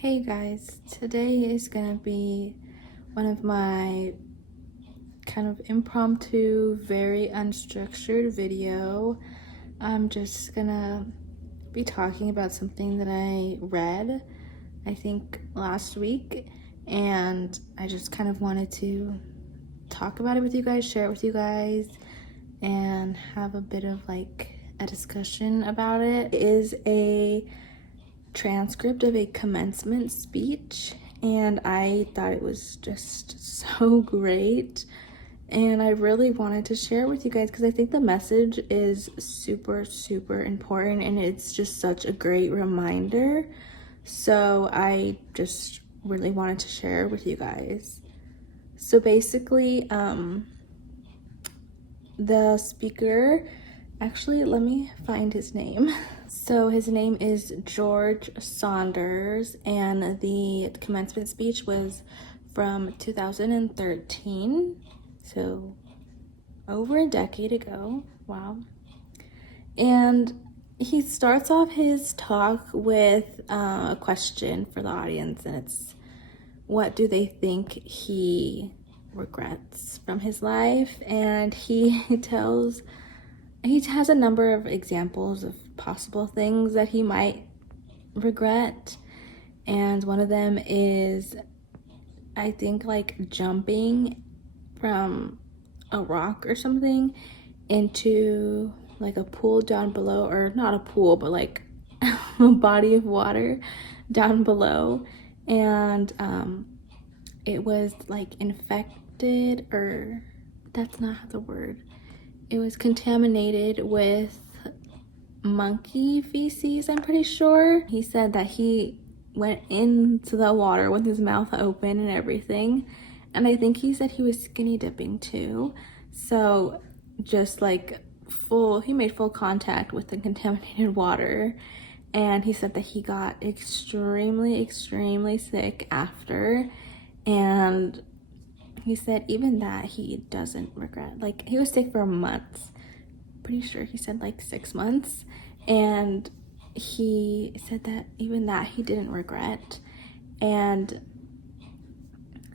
Hey guys, today is gonna be one of my kind of impromptu, very unstructured video. I'm just gonna be talking about something that I read, I think last week, and I just kind of wanted to talk about it with you guys, share it with you guys, and have a bit of like a discussion about it. It is a transcript of a commencement speech, and I thought it was just so great, and I really wanted to share it with you guys because I think the message is super important, and it's just such a great reminder. So I just really wanted to share it with you guys. So basically, the speaker, actually, let me find his name. So his name is George Saunders, and the commencement speech was from 2013, so over a decade ago. Wow. And he starts off his talk with a question for the audience, and it's, what do they think he regrets from his life? And he has a number of examples of possible things that he might regret, and one of them is, I think, like jumping from a rock or something into like a pool down below, or not a pool, but like a body of water down below, and it was like infected, or that's not the word, it was contaminated with monkey feces, I'm pretty sure. He said that he went into the water with his mouth open and everything, and I think he said he was skinny dipping too. So just like he made full contact with the contaminated water, and he said that he got extremely sick after, and he said even that he doesn't regret. Like, he was sick for months, pretty sure he said like 6 months, and he said that even that he didn't regret. And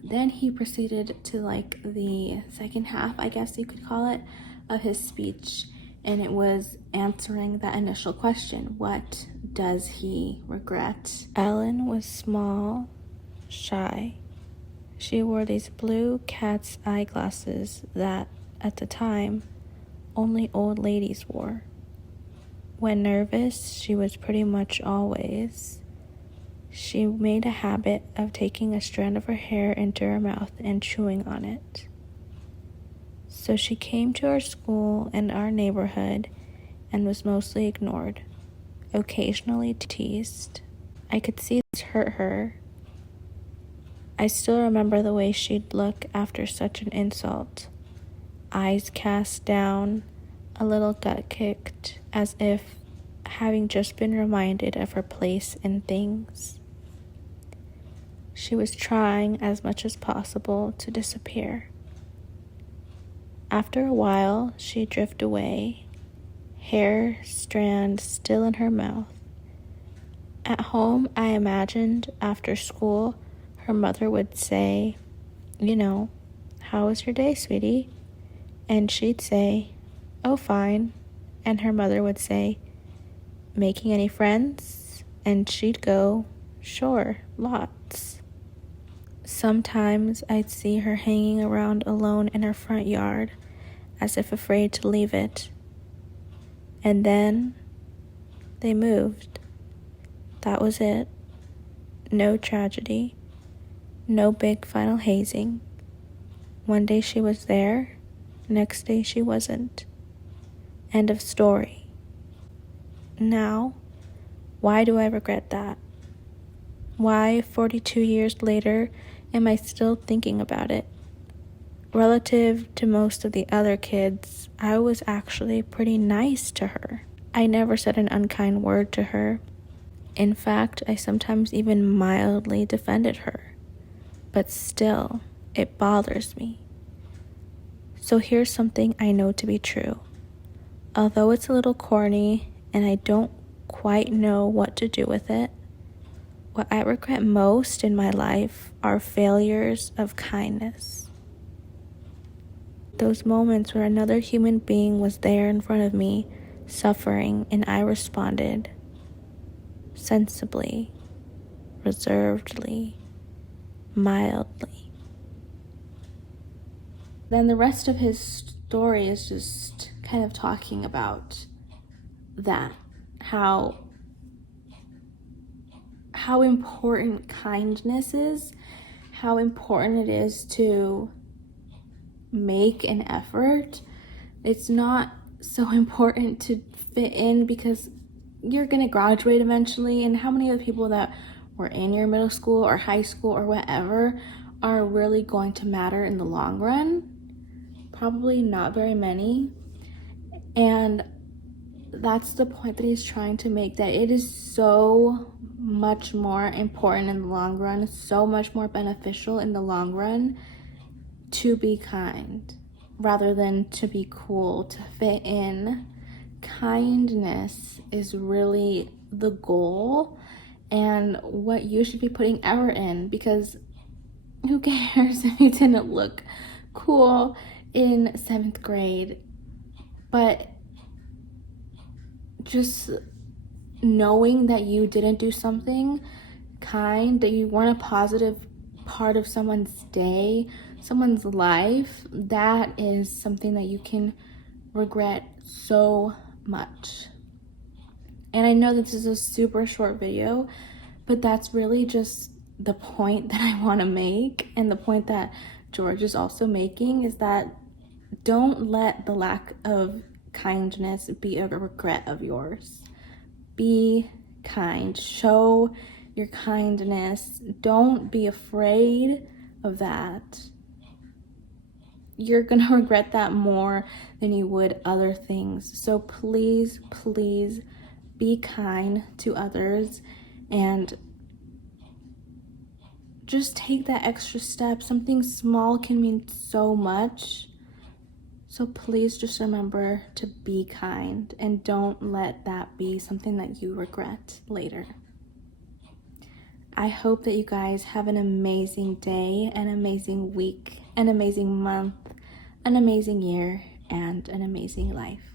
then he proceeded to like the second half, I guess you could call it, of his speech, and it was answering that initial question, what does he regret? Ellen was small, shy. She wore these blue cat's eyeglasses that, at the time, only old ladies wore. When nervous, she was pretty much always. She made a habit of taking a strand of her hair into her mouth and chewing on it. So she came to our school and our neighborhood and was mostly ignored, occasionally teased. I could see this hurt her. I still remember the way she'd look after such an insult. Eyes cast down, a little gut kicked, as if having just been reminded of her place in things. She was trying as much as possible to disappear. After a while, she'd drift away, hair strand still in her mouth. At home, I imagined after school, her mother would say, how was your day, sweetie? And she'd say, oh, fine. And her mother would say, making any friends? And she'd go, sure, lots. Sometimes I'd see her hanging around alone in her front yard, as if afraid to leave it. And then they moved. That was it. No tragedy. No big final hazing. One day she was there, next day she wasn't. End of story. Now, why do I regret that? Why, 42 years later, am I still thinking about it? Relative to most of the other kids, I was actually pretty nice to her. I never said an unkind word to her. In fact, I sometimes even mildly defended her. But still, it bothers me. So here's something I know to be true. Although it's a little corny and I don't quite know what to do with it, What I regret most in my life are failures of kindness. Those moments where another human being was there in front of me, suffering, and I responded sensibly, reservedly, mildly. Then the rest of his story is just kind of talking about that, how important kindness is, how important it is to make an effort. It's not so important to fit in because you're gonna graduate eventually, and how many of the people that were in your middle school or high school or whatever are really going to matter in the long run? Probably not very many. And that's the point that he's trying to make, that it is so much more important in the long run, so much more beneficial in the long run to be kind rather than to be cool, to fit in. Kindness is really the goal and what you should be putting effort in, because who cares if you didn't look cool in 7th grade? But just knowing that you didn't do something kind, that you weren't a positive part of someone's day, someone's life, that is something that you can regret so much. And I know this is a super short video, but that's really just the point that I want to make, and the point that George is also making is that don't let the lack of kindness be a regret of yours. Be kind. Show your kindness. Don't be afraid of that. You're gonna regret that more than you would other things. So please, please be kind to others and just take that extra step. Something small can mean so much. So please just remember to be kind and don't let that be something that you regret later. I hope that you guys have an amazing day, an amazing week, an amazing month, an amazing year, and an amazing life.